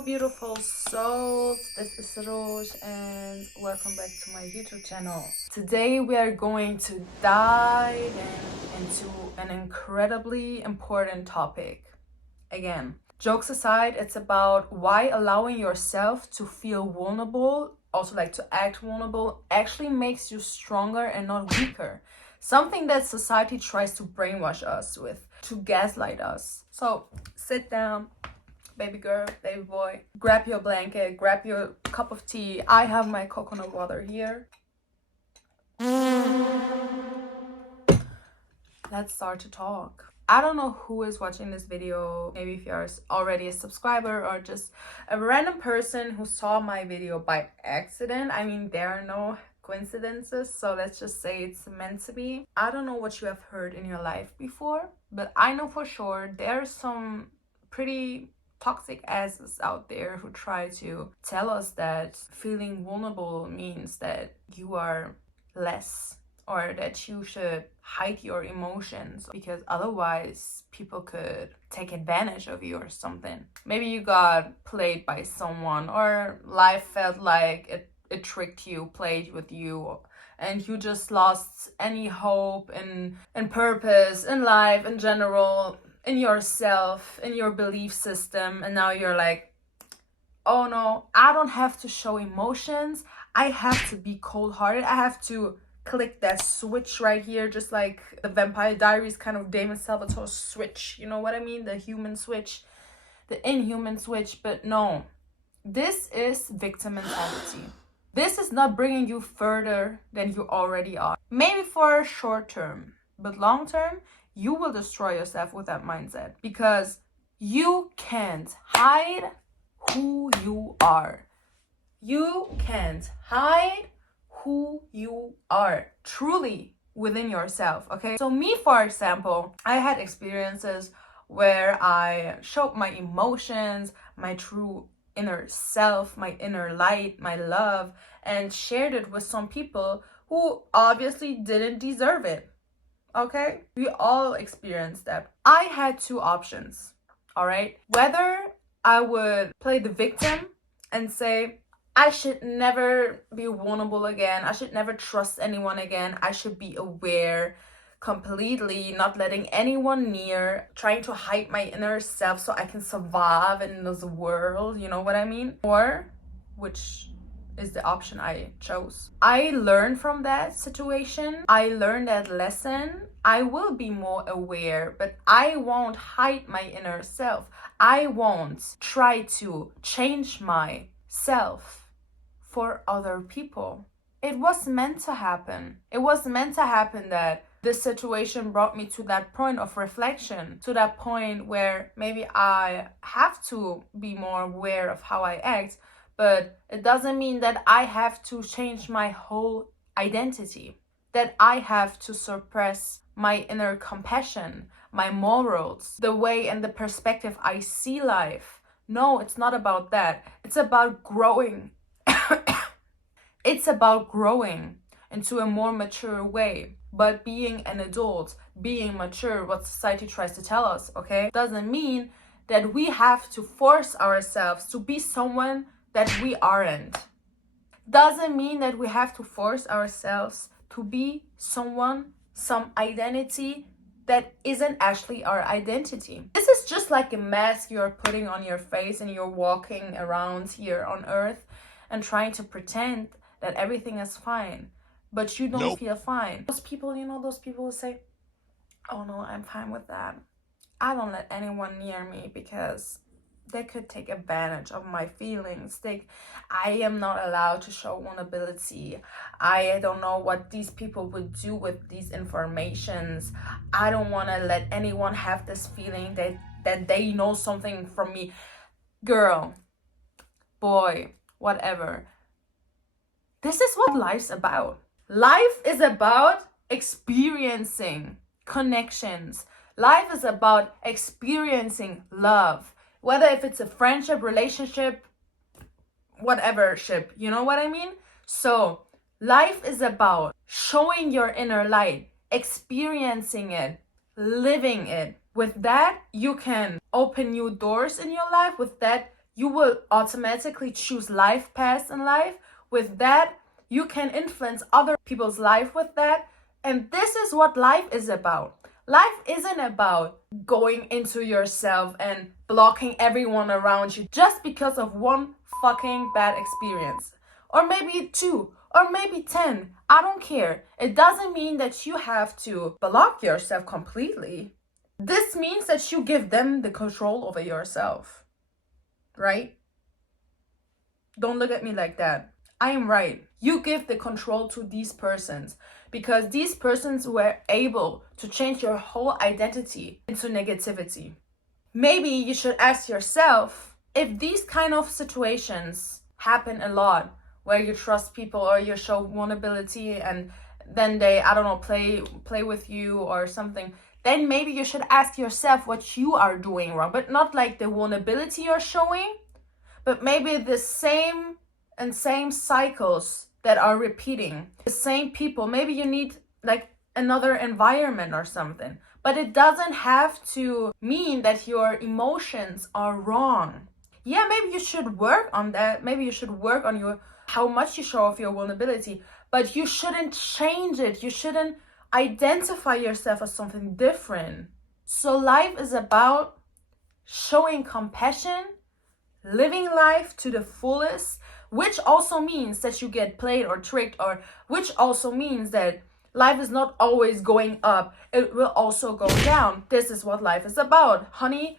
Hello beautiful souls, this is Rozh and welcome back to my YouTube channel. Today we are going to dive into an incredibly important topic. Again, jokes aside, it's about why allowing yourself to feel vulnerable, also like to act vulnerable, actually makes you stronger and not weaker. Something that society tries to brainwash us with, to gaslight us. So sit down, baby girl, baby boy, grab your blanket, grab your cup of tea. I have my coconut water here. Let's start to talk. I don't know who is watching this video. Maybe if you're already a subscriber or just a random person who saw my video by accident. I mean, there are no coincidences, so let's just say it's meant to be. I don't know what you have heard in your life before, but I know for sure there's some pretty toxic asses out there who try to tell us that feeling vulnerable means that you are less, or that you should hide your emotions because otherwise people could take advantage of you or something. Maybe you got played by someone, or life felt like it tricked you, played with you, and you just lost any hope and purpose in life in general, in yourself, in your belief system, and now you're like, oh no, I don't have to show emotions, I have to be cold-hearted, I have to click that switch right here, just like the Vampire Diaries kind of Damon Salvatore switch, you know what I mean, the human switch, the inhuman switch. But no, this is victim mentality. This is not bringing you further than you already are. Maybe for short term, but long term you will destroy yourself with that mindset, because you can't hide who you are. You can't hide who you are truly within yourself, okay? So me, for example, I had experiences where I showed my emotions, my true inner self, my inner light, my love, and shared it with some people who obviously didn't deserve it. Okay, we all experienced that. I had two options, all right? Whether I would play the victim and say, I should never be vulnerable again, I should never trust anyone again, I should be aware completely, not letting anyone near, trying to hide my inner self so I can survive in this world, you know what I mean? Or, which is the option I chose, I learned from that situation, I learned that lesson, I will be more aware, but I won't hide my inner self. I won't try to change myself for other people. It was meant to happen. It was meant to happen that this situation brought me to that point of reflection, to that point where maybe I have to be more aware of how I act, but it doesn't mean that I have to change my whole identity, that I have to suppress my inner compassion, my morals, the way and the perspective I see life. No, it's not about that. It's about growing. It's about growing into a more mature way. But being an adult, being mature, what society tries to tell us, okay, doesn't mean that we have to force ourselves to be someone that we aren't. Doesn't mean that we have to force ourselves to be someone, some identity that isn't actually our identity. This is just like a mask you're putting on your face and you're walking around here on earth and trying to pretend that everything is fine, but you don't feel fine. Those people, you know, those people who say, oh no, I'm fine with that, I don't let anyone near me because they could take advantage of my feelings. I am not allowed to show vulnerability. I don't know what these people would do with these informations. I don't want to let anyone have this feeling that they know something from me. Girl, boy, whatever. This is what life's about. Life is about experiencing connections. Life is about experiencing love. Whether if it's a friendship, relationship, whatever ship, you know what I mean? So life is about showing your inner light, experiencing it, living it. With that, you can open new doors in your life. With that, you will automatically choose life paths in life. With that, you can influence other people's life with that. And this is what life is about. Life isn't about going into yourself and blocking everyone around you just because of one fucking bad experience. Or maybe 2, or maybe 10. I don't care. It doesn't mean that you have to block yourself completely. This means that you give them the control over yourself. Right? Don't look at me like that. I am right. You give the control to these persons because these persons were able to change your whole identity into negativity. Maybe you should ask yourself if these kind of situations happen a lot where you trust people or you show vulnerability and then they, I don't know, play with you or something, then maybe you should ask yourself what you are doing wrong, but not like the vulnerability you're showing, but maybe the same cycles that are repeating, the same people. Maybe you need like another environment or something, but it doesn't have to mean that your emotions are wrong. Yeah, maybe you should work on that. Maybe you should work on how much you show off your vulnerability, but you shouldn't change it. You shouldn't identify yourself as something different. So life is about showing compassion, living life to the fullest, which also means that you get played or tricked, or which also means that life is not always going up. It will also go down. This is what life is about. Honey,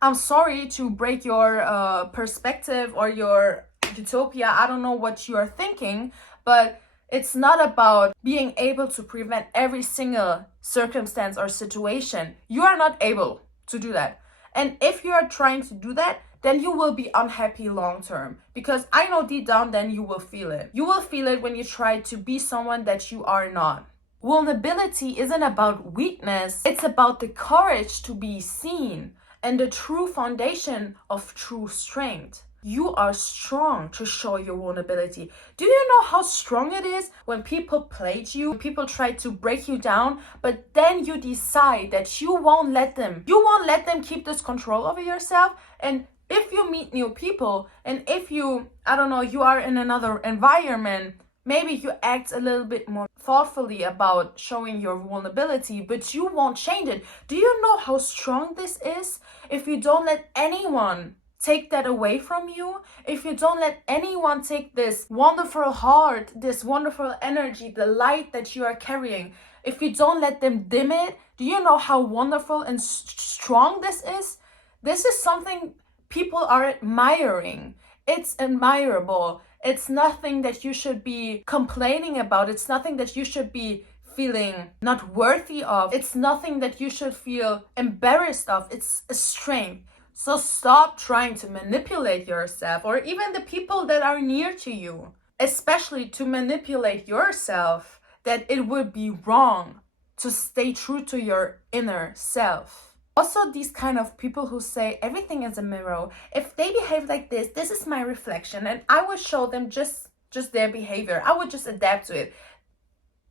I'm sorry to break your perspective or your utopia. I don't know what you are thinking, but it's not about being able to prevent every single circumstance or situation. You are not able to do that. And if you are trying to do that, then you will be unhappy long term. Because I know deep down, then you will feel it. You will feel it when you try to be someone that you are not. Vulnerability isn't about weakness. It's about the courage to be seen and the true foundation of true strength. You are strong to show your vulnerability. Do you know how strong it is when people played you, when people try to break you down, but then you decide that you won't let them keep this control over yourself? And if you meet new people and if you, I don't know, you are in another environment, maybe you act a little bit more thoughtfully about showing your vulnerability, but you won't change it. Do you know how strong this is? If you don't let anyone take that away from you, if you don't let anyone take this wonderful heart, this wonderful energy, the light that you are carrying, if you don't let them dim it, do you know how wonderful and strong this is? This is something people are admiring. It's admirable. It's nothing that you should be complaining about. It's nothing that you should be feeling not worthy of. It's nothing that you should feel embarrassed of. It's a strength. So stop trying to manipulate yourself or even the people that are near to you, especially to manipulate yourself, that it would be wrong to stay true to your inner self. Also, these kind of people who say everything is a mirror, if they behave like this is my reflection, and I would show them just their behavior. I would just adapt to it.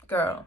Girl.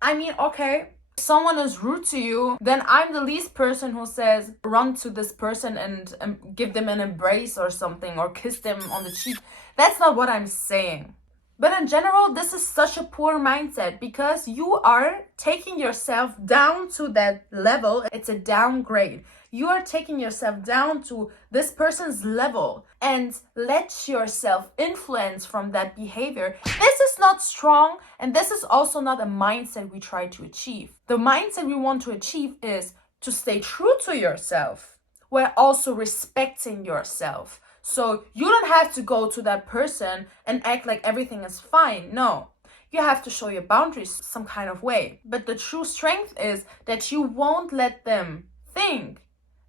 I mean, okay, if someone is rude to you, then I'm the least person who says run to this person and give them an embrace or something, or kiss them on the cheek. That's not what I'm saying. But in general, this is such a poor mindset because you are taking yourself down to that level. It's a downgrade. You are taking yourself down to this person's level and let yourself influence from that behavior. This is not strong, and this is also not a mindset we try to achieve. The mindset we want to achieve is to stay true to yourself, while also respecting yourself. So you don't have to go to that person and act like everything is fine. No, you have to show your boundaries some kind of way. But the true strength is that you won't let them think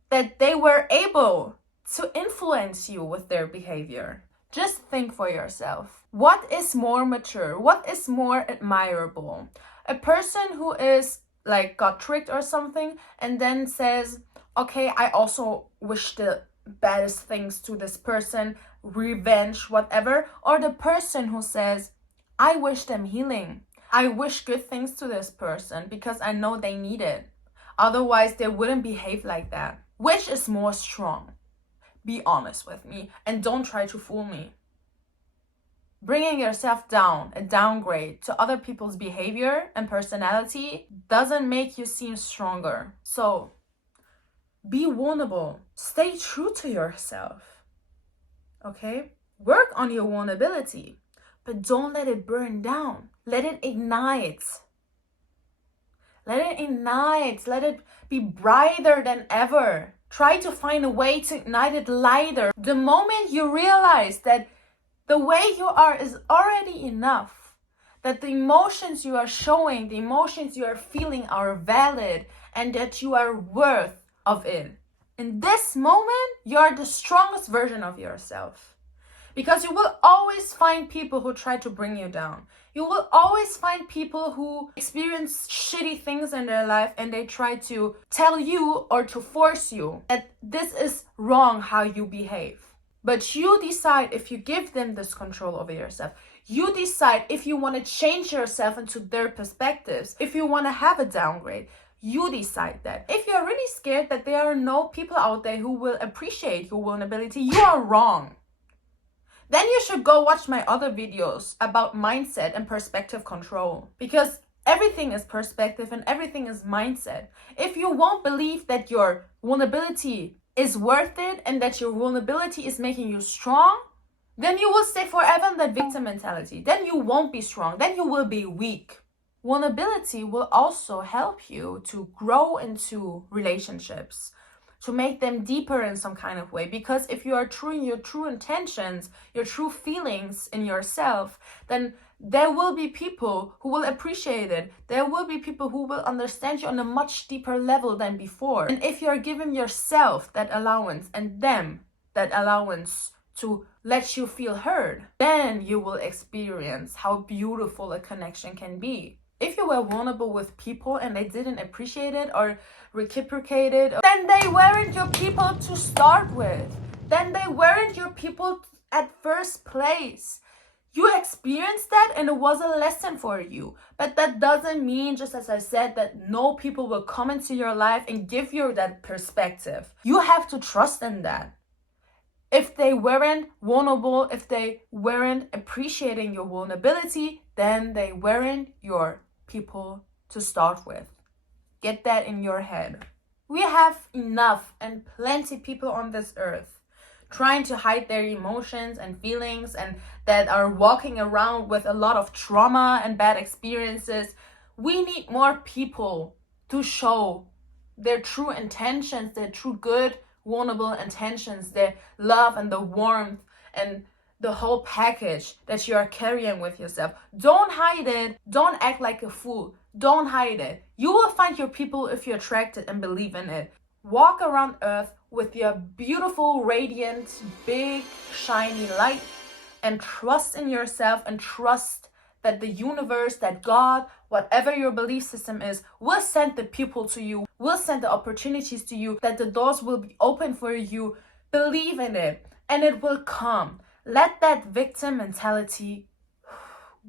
that they were able to influence you with their behavior. Just think for yourself. What is more mature? What is more admirable? A person who is like got tricked or something and then says, okay, I also wish the baddest things to this person, revenge, whatever, or the person who says, I wish them healing. I wish good things to this person because I know they need it. Otherwise, they wouldn't behave like that. Which is more strong? Be honest with me and don't try to fool me. Bringing yourself down, a downgrade to other people's behavior and personality doesn't make you seem stronger. So be vulnerable. Stay true to yourself. Okay? Work on your vulnerability, but don't let it burn down. Let it ignite. Let it ignite. Let it be brighter than ever. Try to find a way to ignite it lighter. The moment you realize that the way you are is already enough, that the emotions you are showing, the emotions you are feeling are valid, and that you are worth of it. In this moment, you are the strongest version of yourself. Because you will always find people who try to bring you down. You will always find people who experience shitty things in their life and they try to tell you or to force you that this is wrong how you behave. But you decide if you give them this control over yourself. You decide if you want to change yourself into their perspectives. If you want to have a downgrade, you decide that. If you're really scared that there are no people out there who will appreciate your vulnerability, you are wrong. Then you should go watch my other videos about mindset and perspective control. Because everything is perspective and everything is mindset. If you won't believe that your vulnerability is worth it and that your vulnerability is making you strong, then you will stay forever in that victim mentality. Then you won't be strong. Then you will be weak. Vulnerability will also help you to grow into relationships, to make them deeper in some kind of way. Because if you are true in your true intentions, your true feelings in yourself, then there will be people who will appreciate it. There will be people who will understand you on a much deeper level than before. And if you're giving yourself that allowance and them that allowance to let you feel heard, then you will experience how beautiful a connection can be. If you were vulnerable with people and they didn't appreciate it or reciprocate it, then they weren't your people to start with. Then they weren't your people at first place. You experienced that and it was a lesson for you. But that doesn't mean, just as I said, that no people will come into your life and give you that perspective. You have to trust in that. If they weren't vulnerable, if they weren't appreciating your vulnerability, then they weren't your people to start with. Get that in your head. We have enough and plenty people on this earth trying to hide their emotions and feelings and that are walking around with a lot of trauma and bad experiences. We need more people to show their true intentions, their true good, vulnerable intentions, their love and the warmth and the whole package that you are carrying with yourself. Don't hide it. Don't act like a fool. Don't hide it. You will find your people if you attract it and believe in it. Walk around earth with your beautiful, radiant, big, shiny light and trust in yourself and trust that the universe, that God, whatever your belief system is, will send the people to you, will send the opportunities to you, that the doors will be open for you. Believe in it and it will come. Let that victim mentality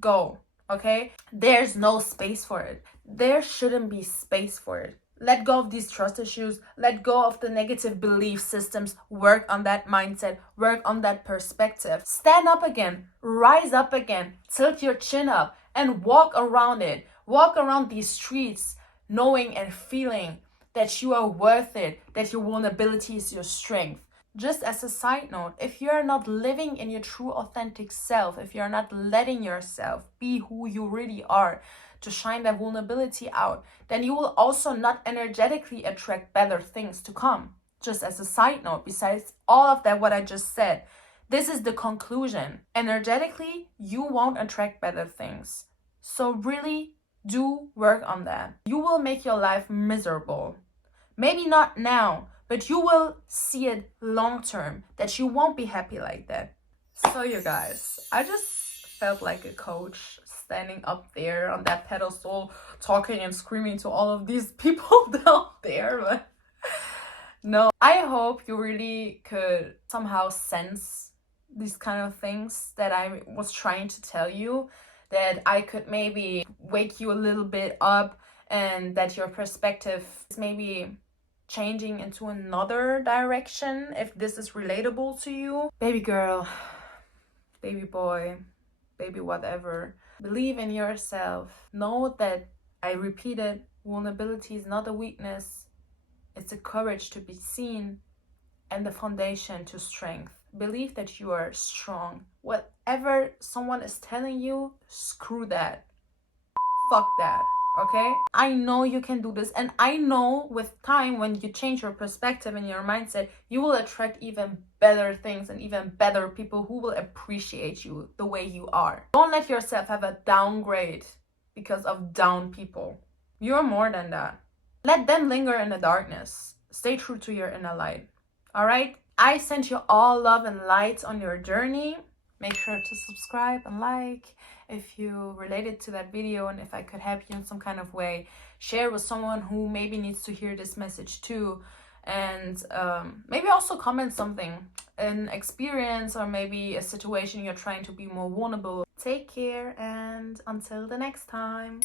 go, okay? There's no space for it. There shouldn't be space for it. Let go of these trust issues. Let go of the negative belief systems. Work on that mindset. Work on that perspective. Stand up again. Rise up again. Tilt your chin up and walk around it. Walk around these streets knowing and feeling that you are worth it, that your vulnerability is your strength. Just as a side note, if you're not living in your true authentic self, if you're not letting yourself be who you really are, to shine that vulnerability out, then you will also not energetically attract better things to come. Just as a side note, besides all of that, what I just said, this is the conclusion. Energetically, you won't attract better things. So really do work on that. You will make your life miserable. Maybe not now, but you will see it long term, that you won't be happy like that. So you guys, I just felt like a coach standing up there on that pedestal, talking and screaming to all of these people down there. But no, I hope you really could somehow sense these kind of things that I was trying to tell you, that I could maybe wake you a little bit up and that your perspective is maybe changing into another direction, if this is relatable to you. Baby girl, baby boy, baby whatever, believe in yourself. Know that, I repeat it, vulnerability is not a weakness. It's a courage to be seen and the foundation to strength. Believe that you are strong. Whatever someone is telling you, screw that. Fuck that. Okay? I know you can do this, and I know with time, when you change your perspective and your mindset, you will attract even better things and even better people who will appreciate you the way you are. Don't let yourself have a downgrade because of down people. You're more than that. Let them linger in the darkness. Stay true to your inner light. All right? I sent you all love and light on your journey. Make sure to subscribe and like if you related to that video, and if I could help you in some kind of way, share with someone who maybe needs to hear this message too. And maybe also comment something, an experience or maybe a situation you're trying to be more vulnerable. Take care, and until the next time.